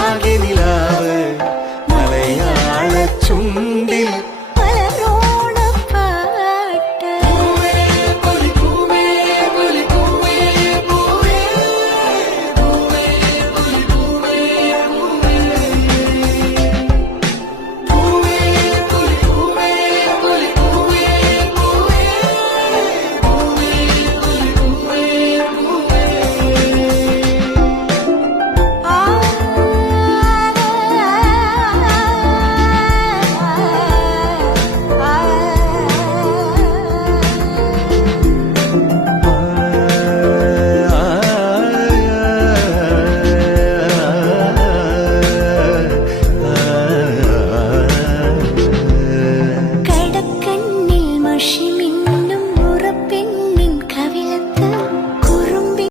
ആകെ നിലാവ് മലയാള ചുണ്ടിൽ